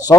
100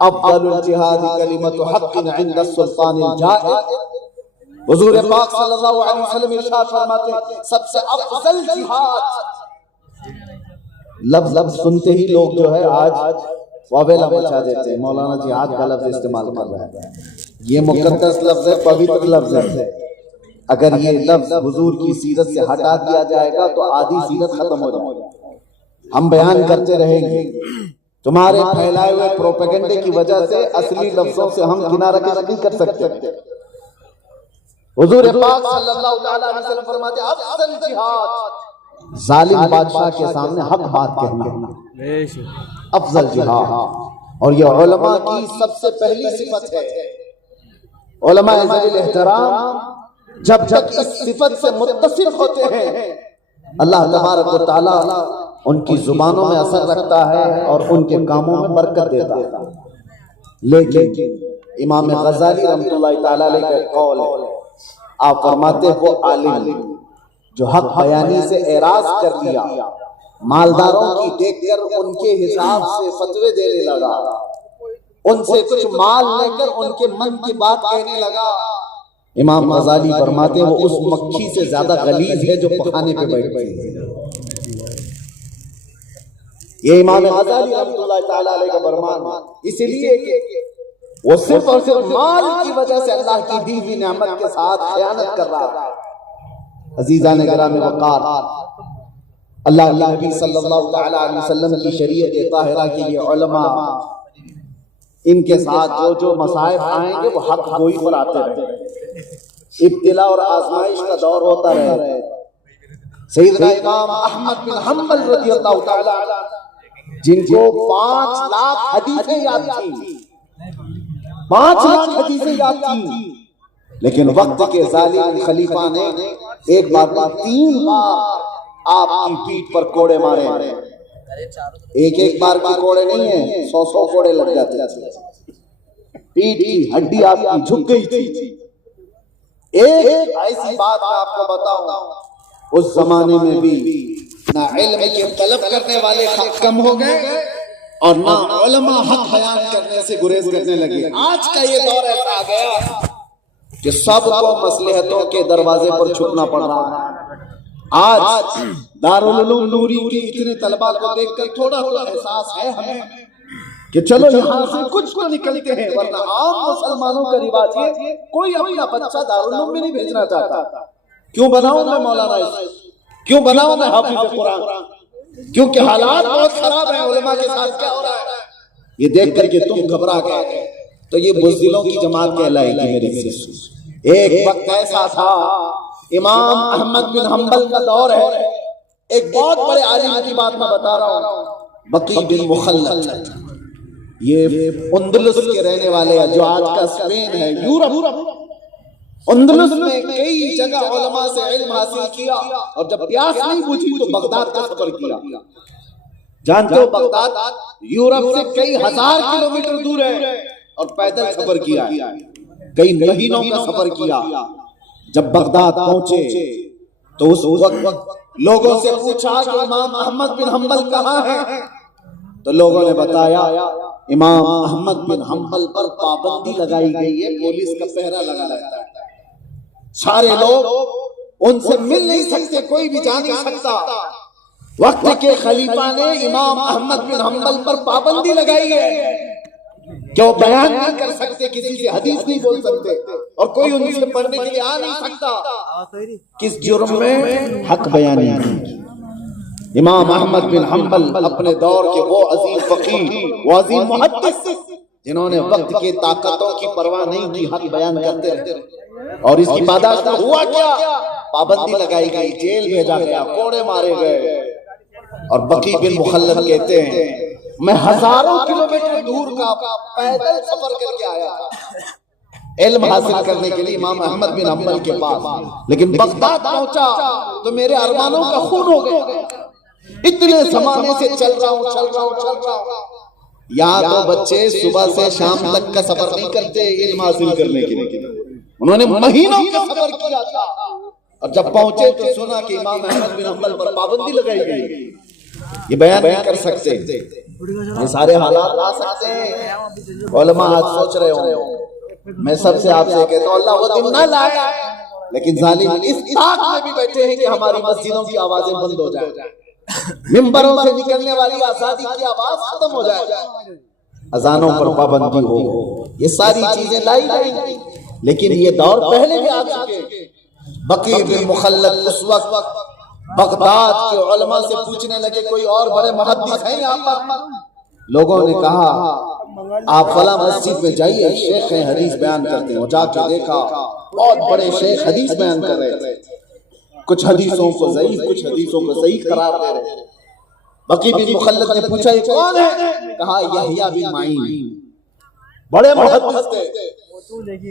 افضل الجہاد کلمۃ حق عند السلطان الجائر. حضور پاک صلی اللہ علیہ وسلم ارشاد فرماتے ہیں سب سے افضل جہاد. لفظ سنتے ہی لوگ جو ہے آج وابلہ مچا دیتے ہیں. مولانا جہاد کا لفظ استعمال کر رہے ہیں. یہ مقدس لفظ ہے, پوتر لفظ ہے. اگر یہ لفظ حضور کی سیرت سے ہٹا دیا جائے گا تو آدھی سیرت ختم ہو جائے گی. ہم بیان کرتے رہیں گے, تمہارے پھیلائے ہوئے پروپیگنڈے کی وجہ سے اصلی لفظوں سے ہم کنارہ کشی نہیں کر سکتے. حضور پاک صلی اللہ تعالی علیہ وسلم فرماتے ہیں افضل جہاد ظالم بادشاہ کے سامنے حق بات کہنا, افضل جہاد. اور یہ علماء کی سب سے پہلی صفت ہے. علماء ذوی احترام جب تک اس صفت سے متصف ہوتے ہیں اللہ تبارک و تعالی ان کی زبانوں میں اثر رکھتا ہے اور ان کے کاموں میں برکت دیتا ہے. لیکن امام غزالی رحمۃ اللہ تعالی علیہ کا قول ہے, آپ فرماتے وہ عالم جو حق بیانی سے اعراض کر لیا, مالداروں کی دیکھ کر ان کے حساب سے فتوے دینے لگا, ان سے کچھ مال لے کر ان کے من کی بات کہنے لگا, امام غزالی فرماتے ہیں وہ اس مکھی سے زیادہ غلیظ ہے جو پخانے پہ بیٹھتی ہے. یہ امام غزالی رحمۃ اللہ تعالی علیہ کا فرمان ہے. اس لیے کہ وہ صرف اور صرف مال کی وجہ سے اللہ کی دی ہوئی نعمت کے ساتھ خیانت کر رہا ہے. عزیزان گرامی وقار, اللہ کے نبی صلی اللہ تعالی علیہ وسلم کی شریعت طاہرہ کے لیے علماء ان کے ساتھ جو مصائب آئیں گے وہ حق گوئی پر آتے رہے, ابتلا اور آزمائش کا دور ہوتا رہے. سیدنا امام احمد بن حنبل رضی اللہ تعالی عنہ جن کو 5 لاکھ حدیثیں یاد تھیں, 5 لاکھ حدیثیں یاد تھیں, لیکن وقت کے ظالم خلیفہ نے ایک بار 3 بار آپ کی پیٹھ پر کوڑے مارے. ایک بار کے کوڑے نہیں ہیں, 100 کوڑے لگ جاتے تھے. پیٹھ کی ہڈی آپ کی جھک گئی تھی. ایک ایسی بات میں آپ کو بتاؤں, اس زمانے میں بھی نہ علم کی طلب کرنے والے کم ہو گئے اور نہ علماء حق بیان کرنے سے گریز کرنے لگے. آج کا یہ دور ایسا آ گیا کہ سب کو مصلحتوں کے دروازے پر چھپنا پڑ رہا ہے. آج دارالعلوم نوری کے اتنے طلباء کو دیکھ کر تھوڑا احساس ہے ہمیں کہ چلو یہاں سے کچھ تو نکلتے ہیں, ورنہ عام مسلمانوں کا رواج ہے کوئی اپنا بچہ دارالعلوم میں نہیں بھیجنا چاہتا. کیوں بناؤں میں مولانا, کیوں بناؤں میں حافظ قرآن, کیونکہ حالات بہت خراب ہیں. علماء کے ساتھ کیا ہو رہا ہے یہ دیکھ کر کے تم گھبرا گئے تو یہ بزدلوں کی جماعت کہلائے گی میرے سے. ایک وقت ایسا تھا, امام احمد بن حنبل کا دور ہے, ایک بہت بڑے عالم کی بات میں بتا رہا ہوں, بقی بن مخلد, یہ اندلس کے رہنے والے ہیں جو آج کا اسپین ہے, یورپ. اندلس میں کئی جگہ علماء سے علم حاصل کیا اور جب پیاس نہیں بجھی تو بغداد کا سفر کیا. جانتے ہو بغداد یورپ سے کئی ہزار کلومیٹر دور ہے اور پیدل سفر کیا, کئی مہینوں کا سفر کیا. جب بغداد پہنچے تو اس وقت لوگوں سے پوچھا کہ امام احمد بن حنبل کہاں ہیں, تو لوگوں نے بتایا امام احمد بن حنبل پر پابندی لگائی گئی ہے, پولیس کا پہرا لگا رہتا ہے. سارے لوگ ان سے مل نہیں سکتے, کوئی بھی جا نہیں سکتا. وقت کے خلیفہ نے امام احمد بن حنبل پر پابندی لگائی ہے کہ وہ بیان نہیں کر سکتے, کسی سے حدیث نہیں بول سکتے اور کوئی ان سے پڑھنے کے لیے آ نہیں سکتا. کس جرم میں؟ حق بیانی. امام احمد بن حنبل اپنے دور کے وہ عظیم فقیہ, وہ عظیم محدث جنہوں نے وقت کے طاقتوں کی پرواہ نہیں کی, حق بیان کرتے رہے. اور اس کی پاداش میں ہوا کیا؟ پابندی لگائی گئی, جیل بھیجا گیا, کوڑے مارے گئے. اور بقی بن مخلد کہتے ہیں میں ہزاروں کلومیٹر دور کا پیدل سفر کر کے آیا علم حاصل کرنے کے لیے امام احمد بن حنبل کے پاس, لیکن بغداد پہنچا تو میرے ارمانوں کا خون ہو گیا. اتنے زمانے سے چل رہا ہوں. یہاں تو بچے صبح سے شام تک کا سفر نہیں کرتے علم حاصل کرنے کے لیے, انہوں نے مہینوں کا سفر کیا تھا. اور جب پہنچے تو سنا کہ امام احمد بن حنبل پر پابندی لگائی گئی. یہ بیان نہیں کر سکتے، یہ سارے حالات لا سکتے ہیں۔ علماء آج سوچ رہے ہوں، میں سب سے آپ سے کہتا ہوں اللہ وہ دن نہ لائے، لیکن ظالم اس طاق میں بھی بیٹھے ہیں کہ ہماری مسجدوں کی آوازیں بند ہو جائیں، ممبروں سے نکلنے والی آزادی کی آواز ختم ہو جائے، اذانوں پر پابندی ہو، یہ ساری چیزیں لائی گئی۔ لیکن یہ دور پہلے بھی آ چکے۔ بقی بن مخلد اس وقت بغداد کے علماء سے پوچھنے لگے کوئی اور بڑے محدث ہیں یہاں پر؟ لوگوں نے کہا آپ فلاں مسجد میں جائیے، شیخ حدیث بیان کرتے ہیں۔ وہ جا کے دیکھا بہت بڑے شیخ حدیث بیان کر رہے تھے، کچھ حدیثوں کو ضعیف کچھ حدیثوں کو صحیح قرار دے رہے تھے۔ بقی بن مخلد نے پوچھا یہ کون ہے؟ کہا یحییٰ بن معین، بڑے محدث تھے۔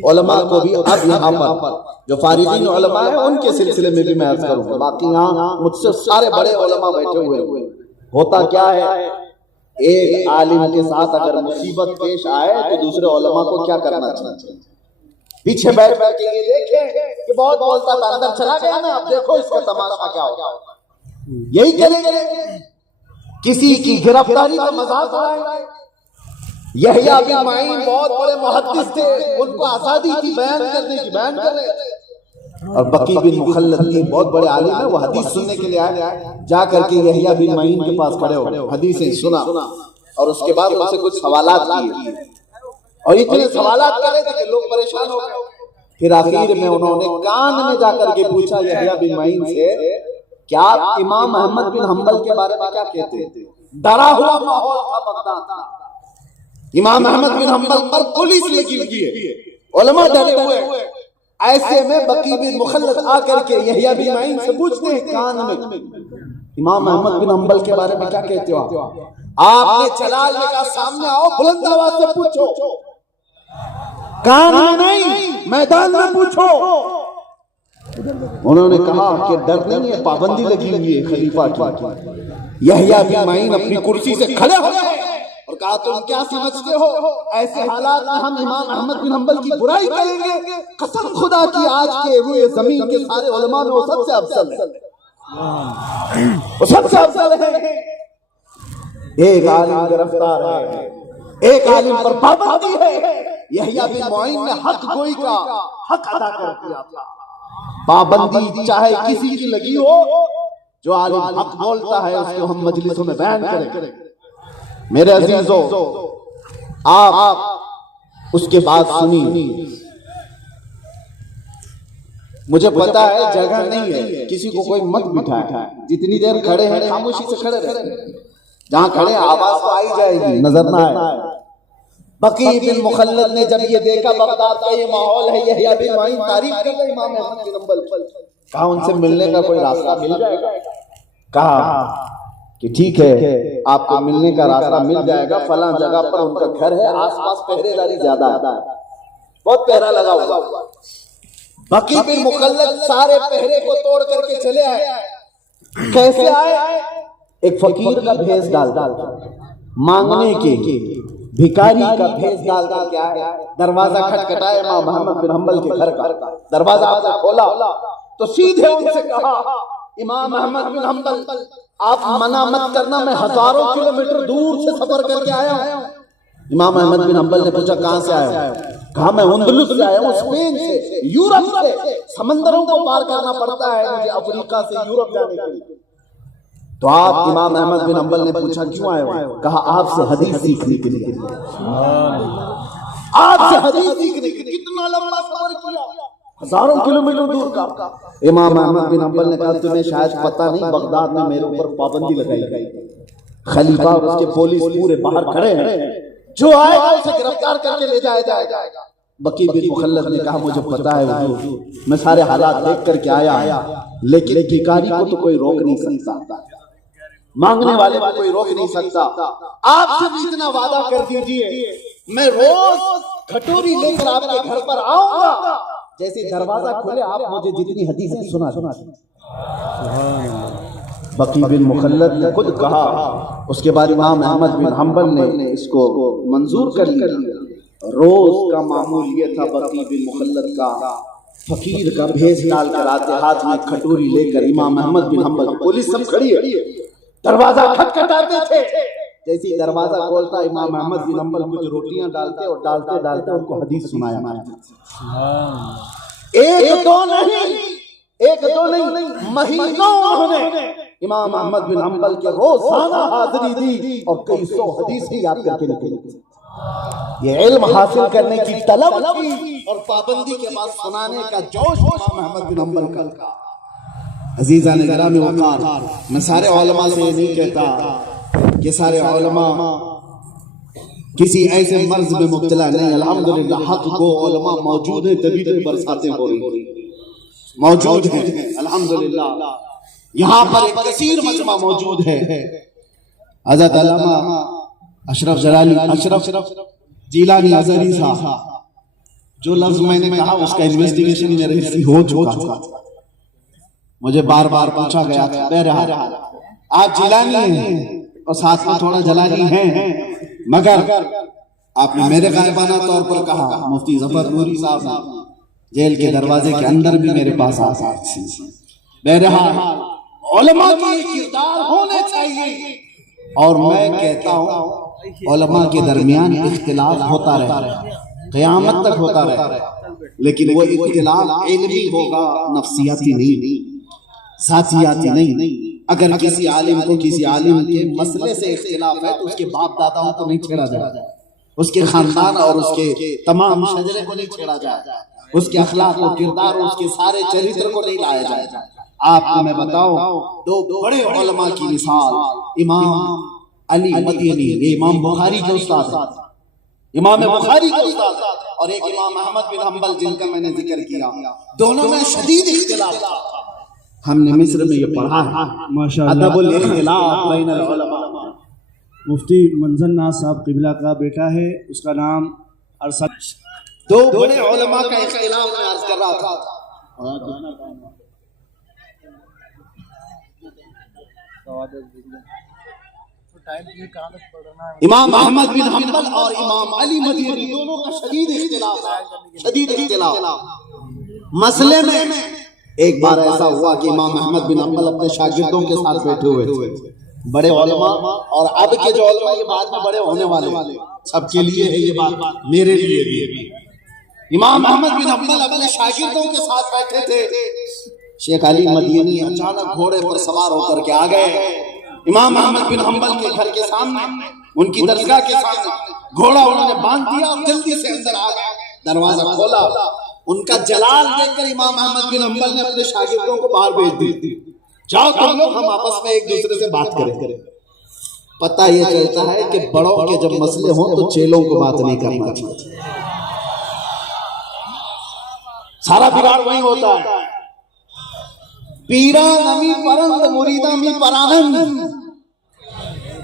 علماء کو بھی اب یہاں پر جو فارغین علماء ہیں ان کے سلسلے میں بھی میں عرض کروں گا، باقی یہاں مجھ سے سارے بڑے علماء بیٹھے ہوئے ہیں۔ ہوتا کیا ہے، ایک عالم کے ساتھ اگر مصیبت پیش آئے تو دوسرے علماء کو کیا کرنا چاہیے؟ پیچھے بیٹھ کر کے یہ دیکھیں کہ بہت بولتا تھا اندر چلا گیا نا، اب دیکھو اس کا تماشا کیا ہوگا، یہی کریں گے۔ کسی کی گرفتاری کا مذاق اڑائیں۔ یحییٰ بن معین بہت بڑے محدث تھے، ان کو آزادی تھی بیان کرنے کی، بیان کر رہے تھے۔ اور بقی بن مخلد بہت بڑے عالم ہیں، وہ حدیث سننے کے لیے آئے، جا کر کے یحییٰ بن معین کے پاس کھڑے ہو، حدیثیں سنا اور اس کے بعد ان سے کچھ سوالات کیے، اور اتنے سوالات کر رہے تھے کہ لوگ پریشان ہو گئے۔ پھر آخر میں انہوں نے کان میں جا کر کے پوچھا یحییٰ بن معین سے کیا آپ امام احمد بن حنبل کے بارے میں کیا کہتے ہیں؟ ڈرا ہوا ماحول تھا بغداد کا، امام احمد بن حنبل پر پولیس لگی ہوئی ہے، علماء ڈرے ہوئے۔ ایسے میں بقی بن مخلد آ کر کے یحییٰ بن معین سے پوچھتے ہیں کان میں امام احمد بن حنبل کے بارے میں کیا کہتے ہو آپ؟ نے چلال میں کہا سامنے آؤ، بلند آواز سے پوچھو، کان میں نہیں میدان میں پوچھو۔ انہوں نے کہا کہ ڈر نہیں ہے، پابندی لگی ہوئی ہے خلیفہ کی۔ یحییٰ بن معین اپنی کرسی سے کھڑے ہو گئے اور کہا تم کیا سمجھتے ہو ایسے حالات میں ہم امام احمد بن حنبل کی برائی کریں گے؟ قسم خدا کی آج کے ہوئے زمین کے سارے علماء میں وہ سب سے افضل ہے، وہ سب سے افضل ہے۔ ایک عالم گرفتار ہے، ایک عالم پر پابندی ہے۔ یحییٰ بن معین نے حق گوئی کا حق ادا کر دیا تھا۔ پابندی چاہے کسی کی لگی ہو، جو عالم حق بولتا ہے اس کو ہم مجلسوں میں بیان کریں۔ میرے عزیزو آپ اس کے بعد سنی، مجھے پتا ہے جگہ نہیں ہے، کسی کو کوئی مت بٹھائے، جتنی دیر کھڑے ہیں خاموشی سے کھڑے رہے، جہاں کھڑے آواز تو آئی جائے گی، نظر نہ آئے۔ بقی بن مخلد نے جب یہ دیکھا بغداد کا یہ ماحول ہے، یحییٰ بن معین تعریف کر رہے امام احمد بن حنبل، کہا ان سے ملنے کا کوئی راستہ مل جائے گا؟ کہا کہ ٹھیک ہے آپ کو ملنے کا راستہ مل جائے گا، فلاں جگہ پر ان کا گھر ہے، آس پاس پہرے داری زیادہ ہے، بہت پہرا لگا ہوا۔ بقی بن مخلد سارے پہرے کو توڑ کر کے چلے آئے۔ کیسے آئے؟ ایک فقیر کا بھیس ڈال مانگنے کے، بھکاری کا بھیس ڈال کر کے آئے، دروازہ کھٹکھٹایا امام احمد بن حنبل کے گھر کا، دروازہ آپ نے کھولا تو سیدھے ان سے کہا امام احمد بن حنبل آپ منع مت کرنا، میں ہزاروں کلومیٹر دور سے سفر کر کے آیا ہوں۔ امام احمد بن حنبل نے پوچھا کہاں سے آیا ہوں؟ کہا میں اندلس سے آیا ہوں، اسپین سے، یورپ سے، سمندروں کو پار کرنا پڑتا ہے مجھے افریقہ سے یورپ جانے کے لیے۔ تو آپ امام احمد بن حنبل نے پوچھا کیوں آئے ہو؟ کہا آپ سے حدیث سیکھنے کے لیے، آپ سے حدیث سیکھنے کے لیے۔ کتنا لمبا سفر کیا، ہزاروں کلومیٹر دور کا۔ امام احمد بن حنبل نے کہا تمہیں شاید پتہ نہیں بغداد میں میرے اوپر پابندی لگائی گئی، خلیفہ اور اس کے پولیس پورے باہر کھڑے ہیں، جو آئے گا اسے گرفتار کر کے لے جایا جائے گا۔ بقی بن مخلد نے کہا مجھے پتہ ہے حضور، میں سارے حالات دیکھ کر کے آیا، لیکن بھکاری کو تو کوئی روک نہیں سکتا، مانگنے والے کو کوئی روک نہیں سکتا۔ آپ سے بھی اتنا وعدہ کر دیجئے میں روز کھٹوری لے کر آپ کے گھر پر آؤں گا، جیسے دروازہ کھلے آپ مجھے جتنی حدیث سنا۔ بقی بن مخلد نے خود کہا، اس کے بعد امام احمد بن حنبل نے اس کو منظور کر لیا۔ روز کا معمول یہ تھا بقی بن مخلد کا، فقیر کا بھیس ڈال کر آتے، ہاتھ میں کھٹوری لے کر امام احمد بن حنبل، پولیس سب کھڑی ہے، دروازہ کھٹکھٹاتے تھے، جیسی دروازہ کھولتا امام احمد بن حنبل کچھ روٹیاں ڈالتے اور ڈالتے ڈالتے ان کو حدیث سنایا کرتے۔ ایک دو نہیں مہینوں انہوں نے امام احمد بن حنبل کے روزانہ حاضری دی اور کئی سو حدیثیں یاد کر کے نکلے۔ یہ علم حاصل کرنے کی طلب کی اور پابندی کے بعد سنانے کا جوش امام احمد بن حنبل کا۔ عزیزان گرامی وقار، میں سارے علماء سے یہ نہیں کہتا کہ سارے علماء کسی ایسے مرض میں مبتلا نہیں، الحمدللہ حق کو علماء موجود ہیں، تبھی تو برساتیں ہو رہی موجود ہیں الحمدللہ۔ یہاں پر ایک کثیر مجمع موجود ہے۔ حضرت علامہ اشرف جیلانی ازہری صاحب، جو لفظ میں نے کہا اس کا انویسٹیگیشن میرے ہو چکا تھا، مجھے بار بار پوچھا گیا تھا۔ بہرحال آپ جیلانی ہیں اور ساتھ میں تھوڑا جلالی ہیں، مگر آپ نے میرے غائبانہ طور پر کہا مفتی ظفر نوری صاحب جیل کے دروازے کے اندر بھی میرے پاس آ سکتے ہیں۔ بہرحال علماء کی کردار ہونے چاہیے، اور میں کہتا ہوں علماء کے درمیان اختلاف ہوتا رہے، قیامت تک ہوتا رہے، لیکن وہ اختلاف علمی ہوگا، نفسیاتی نہیں، ذاتیاتی نہیں۔ اگر کسی عالم کو کسی عالم کے مسئلے سے اختلاف ہے تو اس کے باپ داداؤں کو نہیں چھیڑا جائے، اس کے خاندان اور اس کے تمام شجرے کو نہیں چھیڑا جائے، اس کے اخلاق و کردار اور اس کے سارے چریتر کو نہیں لایا جائے۔ آپ کو میں بتاؤں دو بڑے علماء کی مثال، امام علی مدینی، یہ امام بخاری کے استاد ہیں، امام بخاری کے استاد، اور ایک امام احمد بن حنبل جن کا میں نے ذکر کیا، دونوں میں شدید اختلاف تھا۔ ہم نے مصر میں یہ پڑھا ہے، ادب الاختلاف بین العلماء۔ مفتی منظر ناز صاحب قبلہ کا بیٹا ہے، اس کا نام ارسل۔ دو بڑے علماء کا اختلاف میں عرض کر رہا تھا۔ امام احمد بن حنبل اور امام علی مدینی دونوں کا شدید اختلاف مسئلے میں۔ ایک بار ایسا ہوا کہ امام احمد بن حنبل اپنے شاگردوں کے ساتھ بیٹھے ہوئے تھے، بڑے علماء، اور اب کے جو علماء یہ بعد میں بڑے ہونے والے، سب کے لیے ہے یہ بات، میرے لیے بھی۔ امام احمد بن حنبل اپنے شاگردوں کے ساتھ بیٹھے تھے، شیخ علی مدینی اچانک گھوڑے پر سوار ہو کر کے آ گئے امام احمد بن حنبل کے گھر کے سامنے، ان کی درگاہ کے سامنے گھوڑا انہوں نے باندھ دیا اور جلدی سے اندر آ گئے، دروازہ کھولا، ان کا جلال دیکھ کر امام احمد بن حنبل نے اپنے شاگردوں کو باہر بھیج دی، جاؤ تم لوگ ہم آپس میں ایک دوسرے سے بات کریں۔ پتہ یہ چلتا ہے کہ بڑوں کے جب مسئلے ہوں تو چیلوں کو بات نہیں کرنا چاہیے، سارا بگاڑ وہی ہوتا ہے۔ پیرا نمی پرند مریدہ می پرانند،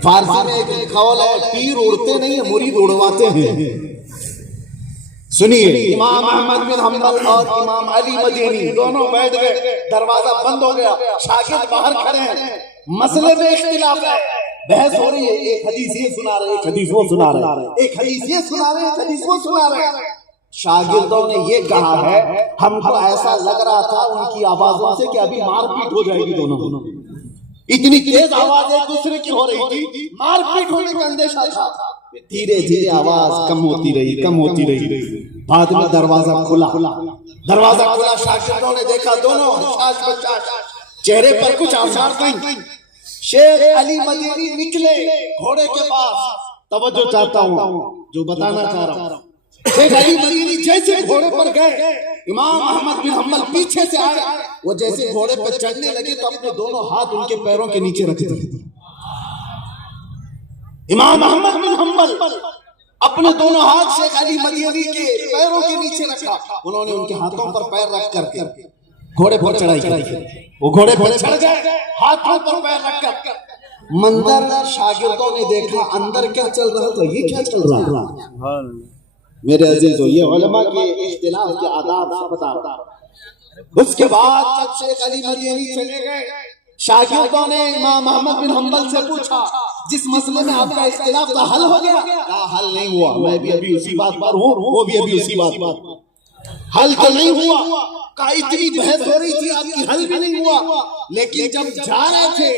فارسی میں ایک قول ہے، پیر اڑتے نہیں ہیں مرید اڑواتے ہیں۔ سنیے، امام احمد بن حنبل اور امام علی مدینی دونوں بیٹھ گئے، دروازہ بند ہو گیا، شاگرد باہر کھڑے ہیں، مسئلے میں اختلاف ہے، بحث ہو رہی ہے، ایک حدیث یہ سنا رہے، ایک حدیث وہ سنا رہے، ایک حدیث یہ سنا رہے، ایک حدیث وہ سنا رہے۔ شاگردوں نے یہ کہا ہے، ہم کو ایسا لگ رہا تھا ان کی آوازوں سے کہ ابھی مار پیٹ ہو جائے گی دونوں، اتنی تیز آواز ایک دوسرے کی ہو رہی تھی، مار پیٹ ہونے کا اندیشہ تھا۔ دھیرے دھیرے آواز کم ہوتی رہی، بعد میں دروازہ کھلا، شاگردوں نے دیکھا دونوں حشاش بشاش، چہرے پر کچھ آثار نہیں۔ شیخ علی مدینی نکلے گھوڑے کے پاس، توجہ چاہتا ہوں جو بتانا چاہ رہا ہوں، شیخ علی مدینی جیسے گھوڑے پر گئے، امام احمد بن حنبل پیچھے سے آئے، وہ جیسے گھوڑے پر چڑھنے لگے تو اپنے دونوں ہاتھ ان کے پیروں کے نیچے رکھے۔ امام احمد بن حنبل اپنے دونوں ہاتھ شیخ علی مدینی کے پیروں کے نیچے رکھا، انہوں نے ان کے ہاتھوں پر پیر رکھ کر کے گھوڑے پر چڑھائی کی، وہ گھوڑے پر چڑھ گئے ہاتھوں پر پیر رکھ کر۔ منظر شاگردوں نے دیکھا، اندر کیا چل رہا تھا، یہ کیا چل رہا ہے؟ میرے عزیزو، یہ علماء کے اختلاف کے آداب بتا رہا ہوں۔ اس کے بعد جب شیخ علی مدینی چلے گئے، شاگردوں نے امام احمد بن حنبل سے پوچھا، جس مسئلے میں آپ کا اختلاف کا حل ہو گیا؟ کہا حل نہیں ہوا، میں بھی ابھی اسی بات پر ہوں، وہ بھی ابھی اسی بات پر، حل تو نہیں ہوا۔ کہا اتنی بحث ہو رہی تھی آپ کی، حل بھی نہیں ہوا، لیکن جب جا رہے تھے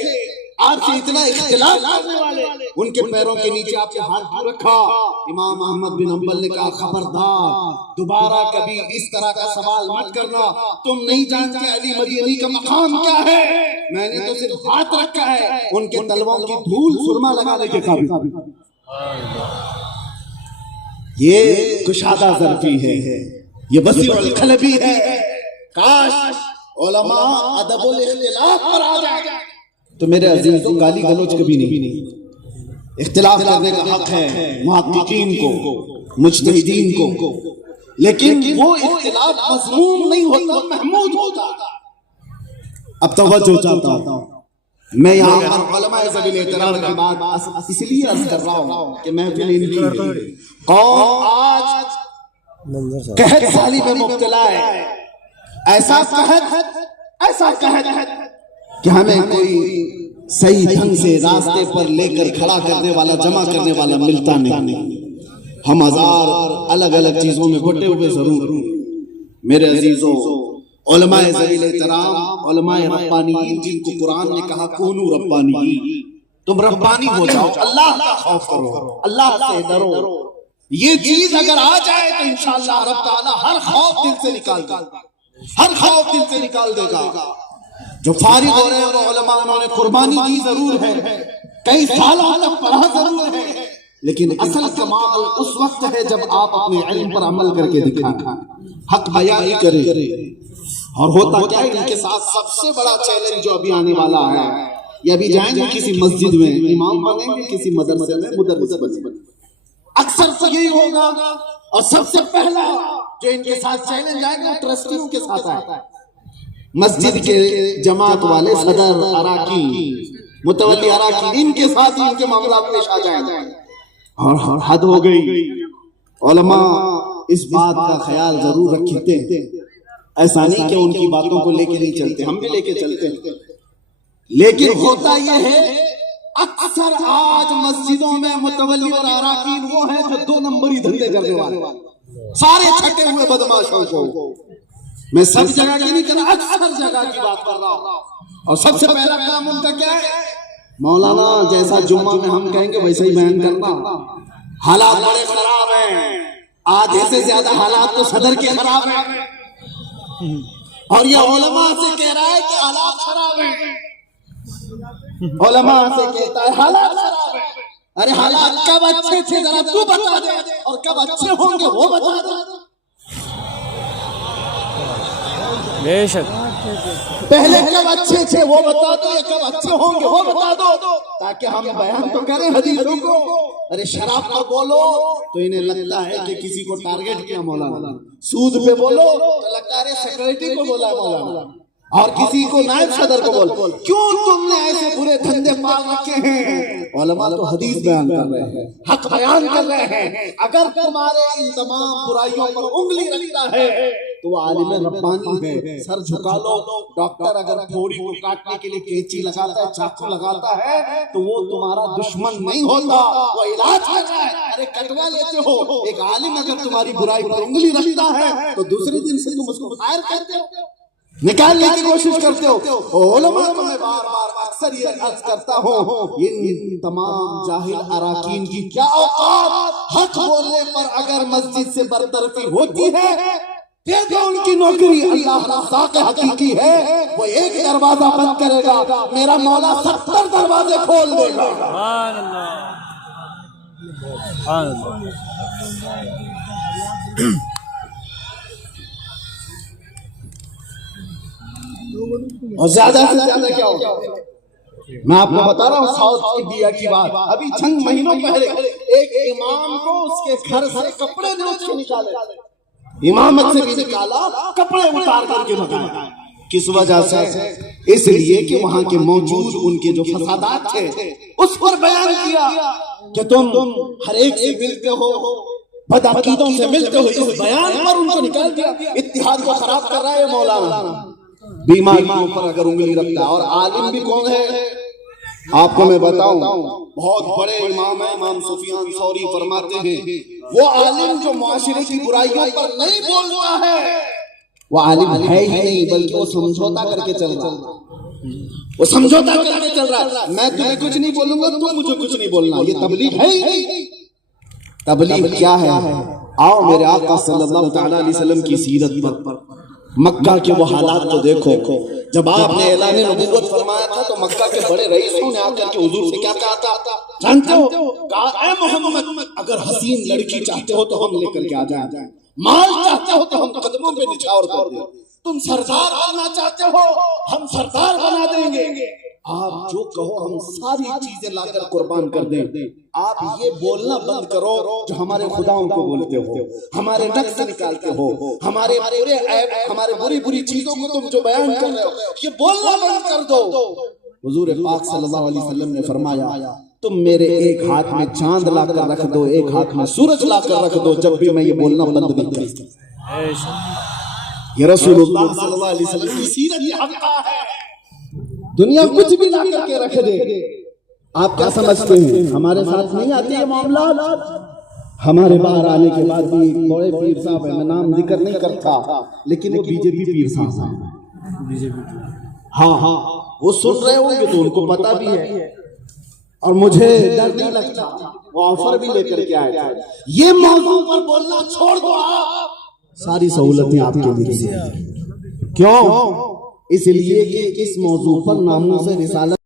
آپ سے اتنا اختلاف کرنے والے، ان کے پیروں کے نیچے آپ نے ہاتھ کیوں رکھا؟ امام احمد بن حنبل نے کہا خبردار دوبارہ کبھی اس طرح کا سوال مت کرنا، تم نہیں جانتے علی مدینی کا مقام کیا ہے، میں نے تو صرف ہاتھ رکھا ہے ان کے تلووں کی دھول سرما لگانے کے قابل۔ یہ کشادہ ظرفی ہے، یہ وسیع القلبی ہے۔ کاش علماء ادب الاختلاف پر آ جائے تو میرے عزیزوں گالی گلوچ کبھی نہیں۔ اختلاف کرنے کا حق ہے محققین کو، مجتہدین کو، لیکن وہ اختلاف مذموم نہیں ہوتا، محمود ہوتا۔ اب توجہ چاہتا ہوں میں یہاں پر علماء ذوی الاعتبار کی بات اس لیے عرض کر رہا ہوں کہ محفل ان کی ہے۔ قوم آج قحط سالی میں مبتلا ہے، ایسا قحط کہ ہمیں کوئی صحیح ڈھنگ سے راستے پر لے کر کھڑا کرنے والا، جمع کرنے والا ملتا نہیں۔ ہم ہزار الگ الگ چیزوں میں بٹے ہوئے ضرور، میرے عزیزوں علماء ذوی الاحترام، علماء ربانیین جن کو قرآن نے کہا کونوا ربانیین، تم ربانی ہو جاؤ، اللہ کا خوف کرو، اللہ سے ڈرو۔ یہ چیز اگر آ جائے تو انشاءاللہ رب تعالی ہر خوف دل سے نکال دے گا، ہر خوف دل سے نکال دے گا۔ جو فارغ ہو رہے ہیں وہ علماء، انہوں نے قربانی کی ضرور ہے، کئی سالوں تک پڑھا ضرور ہے، لیکن اصل کمال اس وقت ہے جب آپ اپنے علم پر عمل کر کے دکھائیں، حق بیان کریں۔ اور ہوتا کیا ہے ان کے ساتھ سب سے بڑا چیلنج جو ابھی آنے والا ہے، یہ ابھی جائیں گے کسی مسجد میں امام بنیں گے، کسی مدرسے میں مدرس بنیں گے، اکثر سے یہی ہوگا۔ اور سب سے پہلا جو ان کے ساتھ چیلنج آئے گا ٹرسٹیوں کے ساتھ آئے، مسجد کے جماعت والے، صدر، اراکین، متولی اراکین، ان کے ساتھ ان کے معاملات پیش آ جائیں گے۔ اور حد ہو گئی، علماء اس بات کا خیال ضرور رکھتے ہیں، ایسا نہیں کہ ان کی باتوں کو لے کے نہیں چلتے، ہم بھی لے کے چلتے ہیں، لیکن ہوتا یہ ہے اکثر آج مسجدوں میں متولی اور اراکین وہ ہیں جو 2 نمبری دھندے کرنے والے، سارے چھٹے ہوئے بدماشوں کو، میں سب جگہ کی نہیں کر رہا، اکثر جگہ کی بات کر رہا ہوں۔ اور سب سے پہلا کام ان کا کیا ہے؟ مولانا جیسا جمعہ میں ہم کہیں گے ویسا ہی بیان کرنا۔ حالات بڑے خراب ہیں، آدھے سے زیادہ حالات تو صدر کے خراب ہیں، اور یہ علماء سے کہہ رہا ہے کہ حالات خراب ہیں، علماء سے کہتا ہے حالات خراب ہیں۔ ارے حالات کب اچھے تھے ذرا تو بتا دے، اور کب اچھے ہوں گے وہ بتا دے۔ بے شک پہلے کب اچھے تھے وہ بتا دو، یا کب اچھے ہوں گے وہ بتا دو، تاکہ ہم بیان تو کریں حدیثوں کو۔ ارے شراب پر بولو تو انہیں لگتا ہے کہ کسی کو ٹارگٹ کیا مولانا، سود پہ بولو تو لگتا ہے سیکریٹری کو بولا مولانا، اور کسی کو نائب صدر کو بول۔ کیوں تم نے ایسے برے دھندے پال رکھے ہیں؟ علماء تو حدیث بیان کر رہے ہیں، حق بیان کر رہے ہیں۔ اگر تمہارے ان تمام برائیوں پر انگلی رکھتا ہے تو وہ عالم ربانی ہے، سر جھکا لو۔ ڈاکٹر اگر پھوڑی کو کاٹنے کے لیے کینچی لگاتا ہے، چاقو لگاتا ہے، تو وہ تمہارا دشمن نہیں ہوتا، وہ علاج کر رہا ہے۔ ارے کٹوا لیتے ہو۔ ایک عالم اگر تمہاری برائی پر انگلی رکھتا ہے تو دوسرے دن سے تم اس کو فائر کرتے ہو، نکالنے کی کوشش کرتے ہو۔ علماء کو میں بار بار اکثر یہ عرض کرتا ہوں، ان تمام جاہل اراکین کی کیا اوقات، حق بولنے پر اگر مسجد سے برطرفی ہوتی ہے، دیکھو ان کی نوکری اللہ رزاق حقیقی ہے، وہ ایک دروازہ بند کرے گا، میرا مولا 70 دروازے کھول دے گا۔ سبحان اللہ، سبحان اللہ۔ اور زیادہ سے زیادہ کیا ہوگا؟ میں آپ کو بتا رہا ہوں ساؤتھ انڈیا کی بات، ابھی چند مہینوں پہلے ایک امام کو اس کے گھر سے کپڑے نوچ کے نکالے، امامت سے بھی نکالا، کپڑے اتار کر کے بتایا۔ کس وجہ سے؟ اس لیے کہ وہاں کے موجود ان کے جو فسادات تھے اس پر بیان کیا کہ تم ہر ایک سے ملتے ہو، بدعقیدوں سے ملتے ہو، اس بیان پر ان کو نکال دیا۔ اتحاد کو خراب کر رہا ہے مولانا، بیماریوں پر اگر انگلی رکھتا ہے۔ اور عالم بھی کون ہے آپ کو میں بتاؤں، بہت بڑے امام ہیں، امام سفیان ثوری فرماتے ہیں وہ عالم جو معاشرے کی برائیوں پر نہیں بولتا ہے وہ عالم ہے ہی نہیں، بلکہ وہ سمجھوتا کر کے چل رہا ہے۔ وہ سمجھوتا کر کے چل رہا ہے، میں تمہیں کچھ نہیں بولوں گا، تم مجھے کچھ نہیں بولنا. یہ تبلیغ ہے ہی نہیں. تبلیغ کیا ہے؟ آؤ میرے آقا صلی اللہ تعالیٰ علیہ وسلم کی سیرت پر مکہ کے وہ حالات کو دیکھو. جب آپ نے اعلان نبوت فرمایا تھا تو مکہ کے بڑے رئیسوں نے آ کر کے حضور سے کیا کہا تھا جانتے ہو؟ کہا اے محمد اگر حسین لڑکی چاہتے ہو تو ہم لے کر کے آ جائیں، مال چاہتے ہو تو ہم قدموں پہ نچھاور کر دیں، تم سردار بننا چاہتے ہو ہم سردار بنا دیں گے، آپ جو کہو ہم ساری چیزیں لا کر قربان کر دیں. آپ یہ بولنا بند کرو جو ہمارے خداؤں کو بولتے ہو، ہمارے نقص نکالتے ہو، ہمارے برے عیب، ہمارے بری بری چیزوں کو تم جو بیان کر رہے ہو یہ بولنا بند کر دو. حضور پاک صلی اللہ علیہ وسلم نے فرمایا تم میرے ایک ہاتھ میں چاند لا کر رکھ دو، ایک ہاتھ میں سورج لا کر رکھ دو، جب بھی میں یہ بولنا بند نہیں کرتا. یہ رسول اللہ صلی اللہ علیہ وسلم کی سیرت یہ حقہ ہے. دنیا کچھ بھی لا کر کے رکھ دے، آپ کیا سمجھتے ہیں ہمارے ساتھ نہیں آتے یہ معاملات؟ ہمارے باہر آنے کے بعد بھی ایک بڑے پیر صاحب ہیں، میں نام ذکر نہیں کرتا لیکن وہ بی جے پی پیر صاحب ہیں. ہاں وہ سن رہے ہوں گے تو ان کو پتا بھی ہے، اور مجھے ڈر نہیں لگتا، وہ آفر بھی لے کر کے آئے تھے. یہ موضوع پر بولنا چھوڑ دو، آپ ساری سہولتیں آپ کے لیے. کیوں؟ اس لیے کہ اس موضوع پر ناموس رسالت